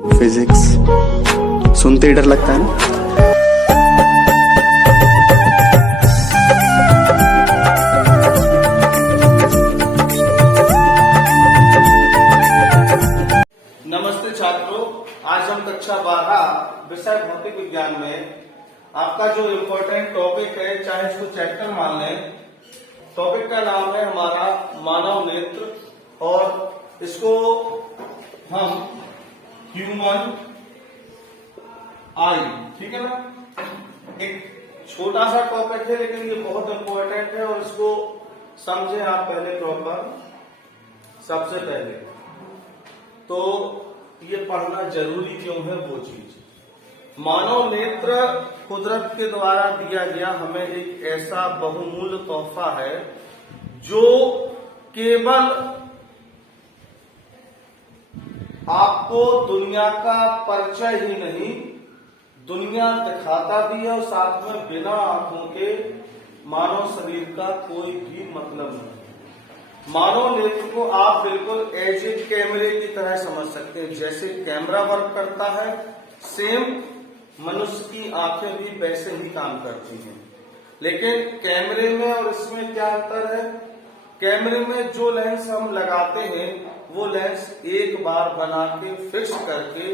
Physics सुनते ही डर लगता है ना। नमस्ते छात्रों, आज हम कक्षा 12 विषय भौतिक विज्ञान में आपका जो इम्पोर्टेंट टॉपिक है, चाहे इसको चैप्टर मान लें, टॉपिक का नाम है हमारा मानव नेत्र और इसको हम ह्यूमन आई, ठीक है ना। एक छोटा सा टॉपिक है लेकिन ये बहुत इम्पोर्टेंट है और इसको समझे आप पहले प्रॉपर। सबसे पहले तो ये पढ़ना जरूरी क्यों है, वो चीज, मानव नेत्र कुदरत के द्वारा दिया गया हमें एक ऐसा बहुमूल्य तोहफा है जो केवल आपको दुनिया का परिचय ही नहीं, दुनिया दिखाता भी है और साथ में बिना आंखों के मानव शरीर का कोई भी मतलब नहीं। मानव नेत्र को आप बिल्कुल एज ए कैमरे की तरह समझ सकते हैं। जैसे कैमरा वर्क करता है, सेम मनुष्य की आंखें भी वैसे ही काम करती हैं। लेकिन कैमरे में और इसमें क्या अंतर है? कैमरे में जो लेंस हम लगाते हैं वो लेंस एक बार बना के फिक्स करके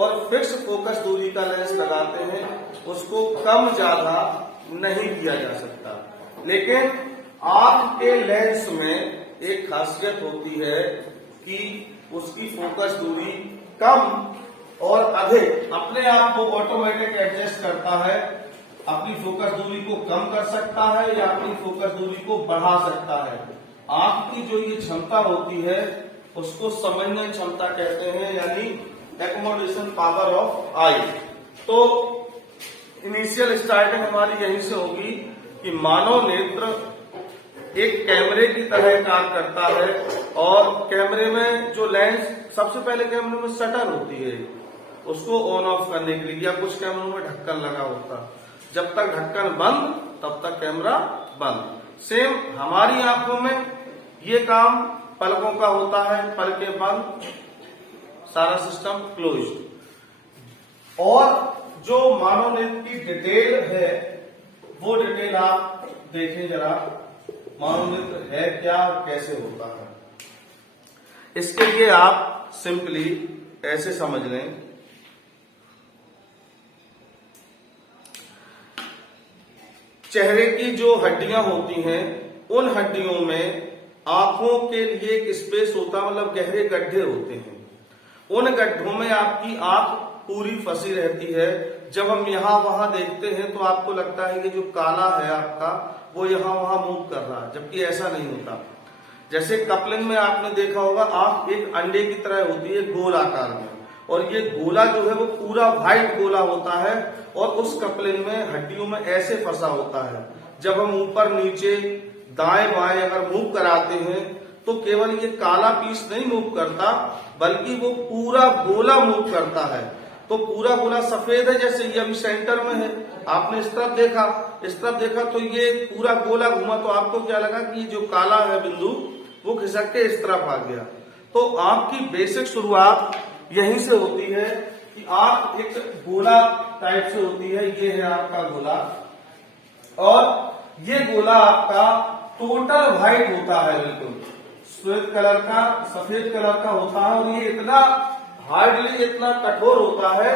और फिक्स फोकस दूरी का लेंस लगाते हैं, उसको कम ज्यादा नहीं किया जा सकता। लेकिन आंख के लेंस में एक खासियत होती है कि उसकी फोकस दूरी कम और अधिक अपने आप को ऑटोमेटिक एडजस्ट करता है, अपनी फोकस दूरी को कम कर सकता है या अपनी फोकस दूरी को बढ़ा सकता है। आंख की जो ये क्षमता होती है उसको समझने क्षमता कहते हैं, यानी एकोमोडेशन पावर ऑफ आई। तो इनिशियल स्टार्टिंग हमारी यहीं से होगी कि मानव नेत्र एक कैमरे की तरह काम करता है और कैमरे में जो लेंस, सबसे पहले कैमरे में शटर होती है, उसको ऑन ऑफ करने के लिए, या कुछ कैमरों में ढक्कन लगा होता, जब तक ढक्कन बंद तब तक कैमरा बंद। सेम हमारी आंखों में ये काम पलकों का होता है, पलकें बंद, सारा सिस्टम क्लोज्ड। और जो मानव नेत्र की डिटेल है वो डिटेल आप देखें जरा, मानव नेत्र है क्या और कैसे होता है। इसके लिए आप सिंपली ऐसे समझ लें, चेहरे की जो हड्डियां होती हैं उन हड्डियों में आंखों के लिए एक स्पेस होता है, मतलब गहरे गड्ढे होते हैं। उन गड्ढों में आपकी आंख पूरी फंसी रहती है। जब हम यहाँ वहां देखते हैं तो आपको लगता है कि जो काला है आपका वो यहाँ वहां मूव कर रहा है, जबकि ऐसा नहीं होता। जैसे कपलिंग में आपने देखा होगा, आंख एक अंडे की तरह होती है गोल आकार में, और ये गोला जो है वो पूरा व्हाइट गोला होता है और उस कपलिंग में हड्डियों में ऐसे फंसा होता है। जब हम ऊपर नीचे दाएं बाएं अगर मूव कराते हैं तो केवल ये काला पीस नहीं मूव करता बल्कि वो पूरा गोला मूव करता है। तो पूरा गोला सफेद है, जैसे ये अभी सेंटर में है, आपने इस तरफ देखा, इस तरफ देखा तो ये पूरा गोला घूमा, तो आपको क्या लगा कि जो काला है बिंदु वो खिसक के इस तरफ आ गया। तो आपकी बेसिक शुरुआत यहीं से होती है कि आप एक गोला टाइप से होती है, ये है आपका गोला, और ये गोला आपका टोटल व्हाइट होता है, बिल्कुल श्वेत कलर का, सफेद कलर का होता है, और ये इतना हार्डली, इतना कठोर होता है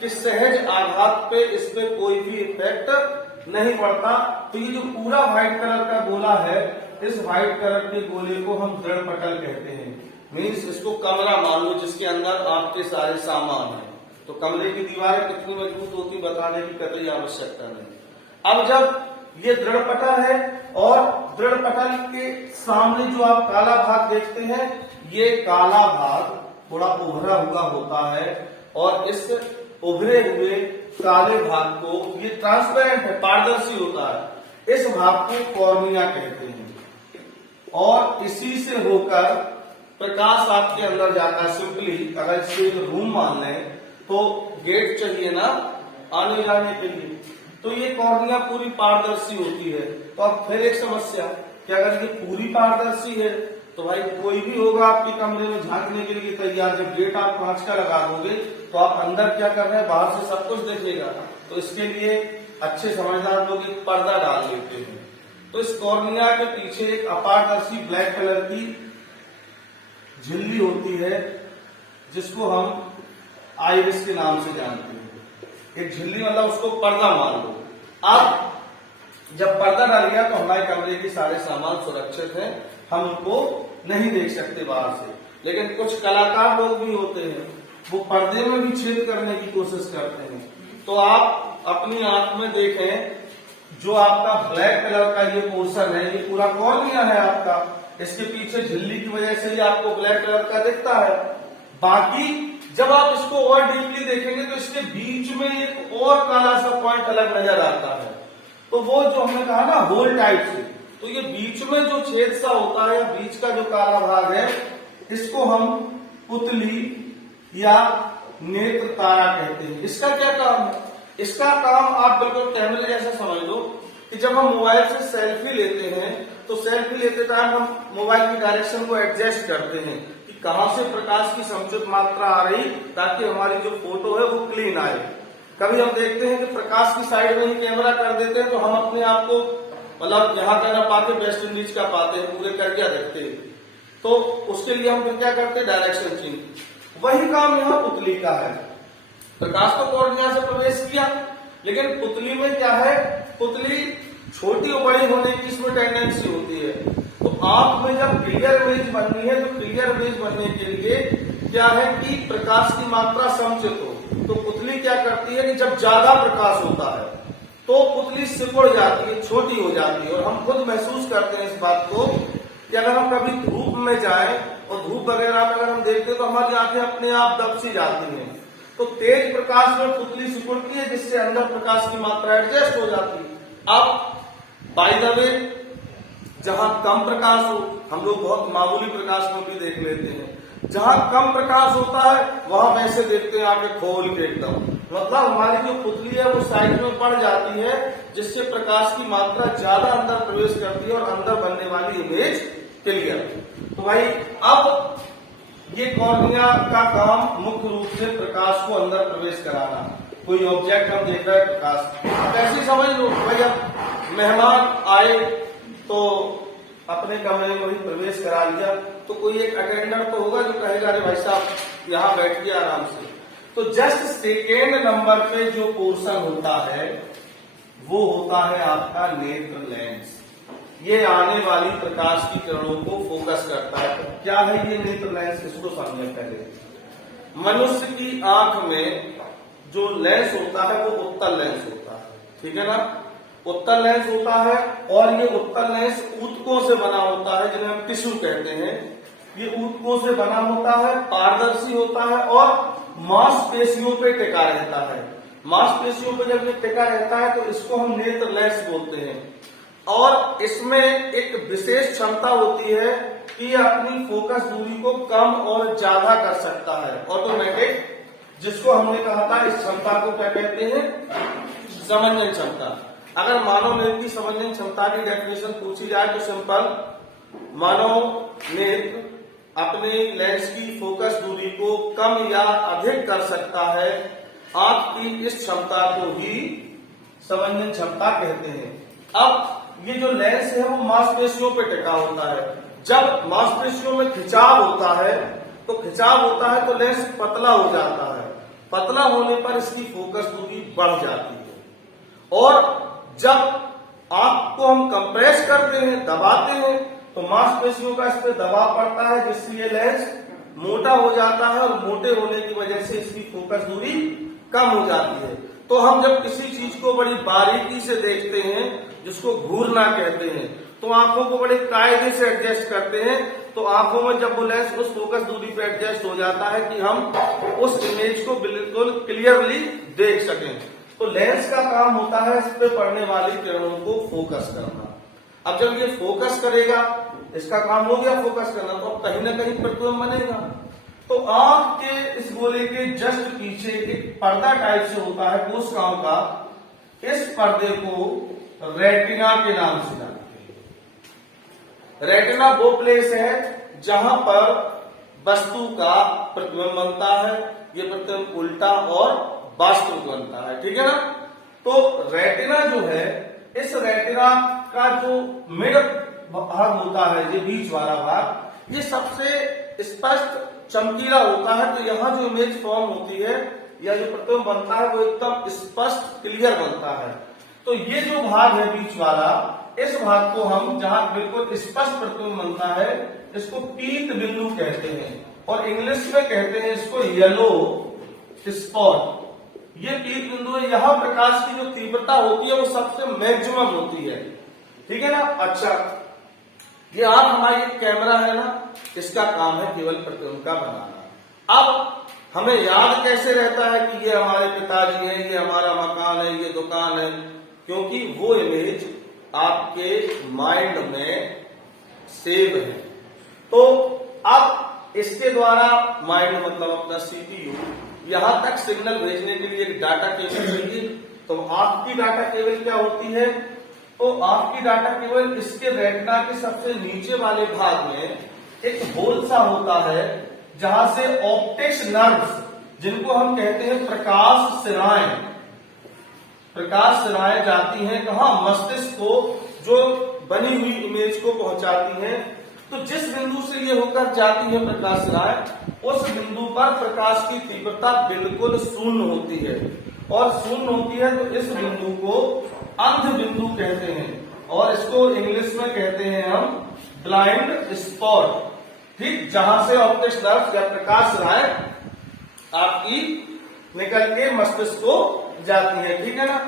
कि सहज आघात पे इस पे कोई भी इफेक्ट नहीं पड़ता। तो ये जो पूरा व्हाइट कलर का गोला है, इस व्हाइट कलर के गोले को हम दृढ़ पटल कहते हैं। मीन्स इसको कमरा मान लो जिसके अंदर आपके सारे सामान है। तो कमरे की दीवारें कितनी मजबूत होती बताने की कतई आवश्यकता नहीं। अब जब ये दृढ़ पटल है और दृढ़ पटल के सामने जो आप काला भाग देखते हैं, ये काला भाग थोड़ा उभरा हुआ होता है और इस उभरे हुए काले भाग को, ये ट्रांसपेरेंट है, पारदर्शी होता है, इस भाग को कॉर्निया कहते हैं। और इसी से होकर प्रकाश आपके अंदर जाता है। सिंपली अगर इसको एक रूम मान लें तो गेट चाहिए ना आने जाने के लिए, तो ये कॉर्निया पूरी पारदर्शी होती है। तो अब फिर एक समस्या कि अगर ये पूरी पारदर्शी है तो भाई कोई भी होगा आपके कमरे में झांकने के लिए तैयार, जब गेट आप कांच का लगा दोगे तो आप अंदर क्या कर रहे हैं, बाहर से सब कुछ देखेगा। तो इसके लिए अच्छे समझदार लोग एक पर्दा डाल देते हैं। तो इस कॉर्निया के पीछे एक अपारदर्शी ब्लैक कलर की झिल्ली होती है, जिसको हम आइरिस के नाम से जानते हैं। एक झिल्ली मतलब उसको पर्दा मान लो। अब जब पर्दा डाल गया तो हमारे कमरे के सारे सामान सुरक्षित हैं, हम उनको नहीं देख सकते बाहर से। लेकिन कुछ कलाकार लोग भी होते हैं, वो पर्दे में भी छेद करने की कोशिश करते हैं। तो आप अपनी आंख में देखें, जो आपका ब्लैक कलर का ये पोर्शन है, ये पूरा कॉर्निया है आपका, इसके पीछे झिल्ली की वजह से ही आपको ब्लैक कलर का दिखता है। बाकी जब आप इसको और डीपली देखेंगे तो इसके बीच में एक और काला सा पॉइंट अलग नजर आता है। तो वो जो हमने कहा ना होल टाइप से, तो ये बीच में जो छेद सा होता है, बीच का जो काला भाग है, इसको हम पुतली या नेत्र तारा कहते हैं। इसका क्या काम है? इसका काम आप बिल्कुल कैमरे जैसा समझ लो कि जब हम मोबाइल से सेल्फी लेते हैं तो सेल्फी लेते टाइम हम मोबाइल की डायरेक्शन को एडजस्ट करते हैं कि कहां से प्रकाश की समुचित मात्रा आ रही, ताकि हमारी जो फोटो है वो क्लीन आए। कभी हम देखते हैं कि प्रकाश की साइड में ही कैमरा कर देते हैं, तो हम अपने आप को मतलब यहाँ का ना पाते, वेस्ट इंडीज का पाते हैं, पूरे कर क्या देखते हैं। तो उसके लिए हम फिर क्या करते हैं, डायरेक्शन चेंज। वही काम यहाँ पुतली का है। प्रकाश तो कॉर्निया से प्रवेश किया, लेकिन पुतली में क्या है, पुतली छोटी और बड़ी होने की इसमें टेंडेंसी होती है। तो आंख में जब क्लियर इमेज बननी है, तो क्लियर इमेज बनने के लिए क्या है कि प्रकाश की मात्रा समुचित हो। तो पुतली क्या करती है कि जब ज्यादा प्रकाश होता है तो पुतली सिकुड़ जाती है, छोटी हो जाती है। और हम खुद महसूस करते हैं इस बात को कि अगर हम कभी धूप में जाएं और धूप वगैरह में अगर हम देखते हैं तो हमारी आंखें अपने आप दब सी जाती हैं। तो तेज प्रकाश में पुतली सिकुड़ती है, जिससे अंदर प्रकाश की मात्रा एडजस्ट हो जाती है। अब बाय द वे, जहां कम प्रकाश हो, हम लोग बहुत मामूली प्रकाश में भी देख लेते हैं, जहां कम प्रकाश होता है वहां वैसे देखते हैं आंखें खोल के एकदम, मतलब हमारी जो पुतली है वो साइड में पड़ जाती है, जिससे प्रकाश की मात्रा ज्यादा अंदर प्रवेश करती है और अंदर बनने वाली इमेज क्लियर। तो भाई अब ये कॉर्निया का काम मुख्य रूप से प्रकाश को अंदर प्रवेश कराना। कोई ऑब्जेक्ट हम देख रहे हैं, प्रकाश कैसे समझ लो भाई, अब मेहमान आए तो अपने कमरे में ही प्रवेश करा लिया, तो कोई एक अटेंडर तो होगा जो कहेगा अरे भाई साहब यहाँ बैठिए आराम से। तो जस्ट सेकेंड नंबर पे जो पोर्शन होता है वो होता है आपका नेत्र लेंस। ये आने वाली प्रकाश की किरणों को फोकस करता है। तो क्या है ये नेत्र लेंस, इसको समझें पहले। मनुष्य की आंख में जो लेंस होता है वो उत्तल लेंस होता है, ठीक है ना। उत्तल लेंस होता है और ये उत्तल लेंस ऊतकों से बना होता है, जिन्हें हम टिश्यू कहते हैं। ये ऊतकों से बना होता है, पारदर्शी होता है और मांसपेशियों पे टिका रहता है। मांसपेशियों पे जब ये टिका रहता है तो इसको हम नेत्र लेंस बोलते हैं। और इसमें एक विशेष क्षमता होती है कि ये अपनी फोकस दूरी को कम और ज्यादा कर सकता है, ऑटोमेटिक, जिसको हमने कहा था इस क्षमता को क्या कहते हैं, समंजन क्षमता। अगर मानव नेत्र की समझने क्षमता की डेफिनेशन पूछी जाए तो सिंपल, मानव नेत्र अपने लेंस की फोकस दूरी को कम या अधिक कर सकता है। आंख की इस क्षमता को ही समंजन क्षमता कहते हैं। अब ये जो लेंस है वो मांसपेशियों पे टिका होता है। जब मांसपेशियों में खिंचाव होता है तो लेंस पतला हो जाता है। पतला होने पर इसकी फोकस दूरी बढ़ जाती है। और जब आंख को हम कंप्रेस करते हैं, दबाते हैं, तो मांसपेशियों का इस पे दबाव पड़ता है, जिससे ये लेंस मोटा हो जाता है और मोटे होने की वजह से इसकी फोकस दूरी कम हो जाती है। तो हम जब किसी चीज को बड़ी बारीकी से देखते हैं, जिसको घूरना कहते हैं, तो आंखों को बड़े कायदे से एडजस्ट करते हैं। तो आंखों में जब वो लेंस उस फोकस दूरी पे एडजस्ट हो जाता है कि हम उस इमेज को बिल्कुल क्लियरली देख सकें। तो लेंस का काम होता है इस पे पड़ने वाली किरणों को फोकस करना। अब जब ये फोकस करेगा, इसका काम हो गया फोकस करना, तो अब कहीं ना कहीं प्रतिबिंब बनेगा। तो आंख के इस गोले के जस्ट पीछे एक पर्दा टाइप से होता है कोशिकाओं का। इस पर्दे को रेटिना के नाम से जानते हैं। रेटिना वो प्लेस है जहां पर वस्तु का प्रतिबिंब बनता है, ये प्रतिबिंब उल्टा और वास्तविक बनता है, ठीक है ना। तो रेटिना जो है, इस रेटिना का जो मिड भाग होता है, ये बीच वाला भाग, ये सबसे स्पष्ट चमकीला होता है। तो यहाँ जो इमेज फॉर्म होती है या जो प्रतिबिंब बनता है वो एकदम स्पष्ट क्लियर बनता है। तो ये जो भाग है बीच वाला, इस भाग को हम जहां बिल्कुल स्पष्ट प्रतिबिंब बनता है, इसको पीत बिंदु कहते हैं और इंग्लिश में कहते हैं इसको येलो स्पॉट। ये पीत बिंदु है, यहाँ प्रकाश की जो तीव्रता होती है वो सबसे मैक्सिमम होती है, ठीक है ना। अच्छा, ये आप हमारी कैमरा है ना, इसका काम है केवल प्रतिबिंब का बनाना। अब हमें याद कैसे रहता है कि ये हमारे पिताजी हैं, ये हमारा मकान है, ये दुकान है, क्योंकि वो इमेज आपके माइंड में सेव है। तो अब इसके द्वारा माइंड मतलब अपना सीपीयू यहां तक सिग्नल भेजने के लिए एक डाटा केबल चाहिए। तो आपकी डाटा केबल क्या होती है, तो आपकी डाटा केबल इसके रेटिना के सबसे नीचे वाले भाग में एक होल सा होता है, जहां से ऑप्टिक्स नर्व्स, जिनको हम कहते हैं प्रकाश सिराएं जाती हैं, कहां, मस्तिष्क को, जो बनी हुई इमेज को पहुंचाती हैं। तो जिस बिंदु से ये होकर जाती है प्रकाश सिराएं, उस बिंदु पर प्रकाश की तीव्रता बिल्कुल शून्य होती है, और शून्य होती है तो इस बिंदु को अंध बिंदु कहते हैं, और इसको इंग्लिश में कहते हैं हम ब्लाइंड स्पॉट, ठीक, जहां से ऑप्टिक्स नर्व या प्रकाश सिराएं आपकी निकल के मस्तिष्क को जाती है, ठीक है ना।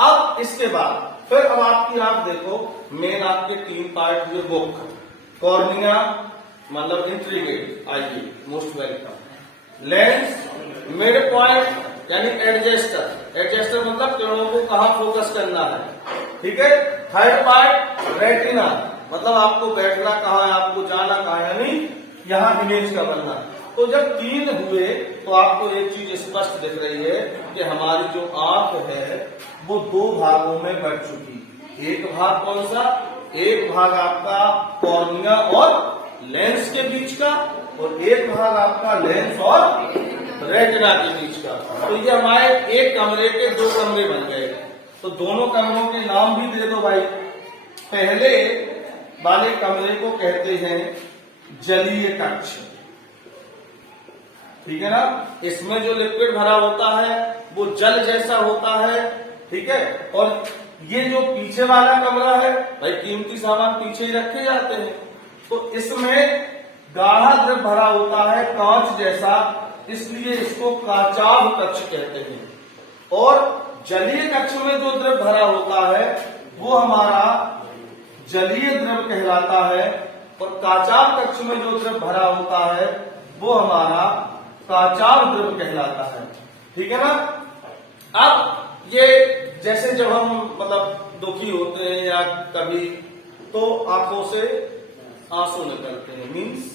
अब इसके बाद फिर अब आपकी आंख देखो, मेन आपके 3 पार्ट हुए, बुक, कॉर्निया मतलब इंट्रीगेट, आइए most welcome, lens, mid point यानी एडजस्टर मतलब किरणों को कहां फोकस करना है, ठीक है। थर्ड पार्ट रेटिना, मतलब आपको बैठना कहां है, आपको जाना कहां है, यानी यहां इमेज का बनना। तो जब 3 हुए तो आपको एक चीज स्पष्ट दिख रही है कि हमारी जो आंख है वो 2 भागों में बढ़ चुकी। एक भाग कौन सा, एक भाग आपका कॉर्निया और लेंस के बीच का, और एक भाग आपका लेंस और रेटिना के बीच का। तो ये हमारे एक कमरे के 2 कमरे बन गए। तो दोनों कमरों के नाम भी दे दो भाई। पहले वाले कमरे को कहते हैं जलीय कक्ष, ठीक है ना। इसमें जो लिक्विड भरा होता है वो जल जैसा होता है, ठीक है। और ये जो पीछे वाला कमरा है भाई, कीमती सामान पीछे ही रखे जाते हैं, तो इसमें गाढ़ा द्रव भरा होता है कांच जैसा, इसलिए इसको काचाभ कक्ष कहते हैं। और जलीय कक्ष में जो द्रव भरा होता है वो हमारा जलीय द्रव कहलाता है, और काचाभ कक्ष में जो द्रव भरा होता है वो हमारा काचाभ द्रव कहलाता है, ठीक है ना। अब ये जैसे जब हम मतलब दुखी होते हैं या कभी, तो आंखों से आंसू निकलते हैं, मीन्स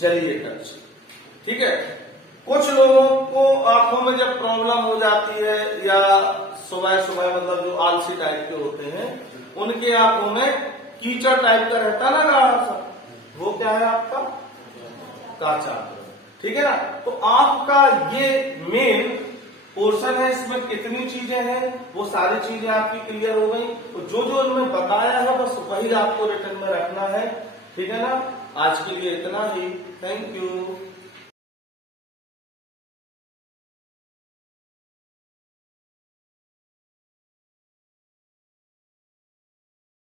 जलीय कक्ष, ठीक है। कुछ लोगों को आंखों में जब प्रॉब्लम हो जाती है या सुबह सुबह मतलब जो आलसी टाइप के होते हैं, उनके आंखों में कीचड़ टाइप का रहता ना गाढ़ा सा, वो क्या है आपका काचाभ, ठीक है ना। तो आंख का ये मेन पोर्शन है, इसमें कितनी चीजें हैं वो सारी चीजें आपकी क्लियर हो गई। तो जो जो इनमें बताया है बस वही आपको रिटर्न में रखना है, ठीक है ना। आज के लिए इतना ही, थैंक यू।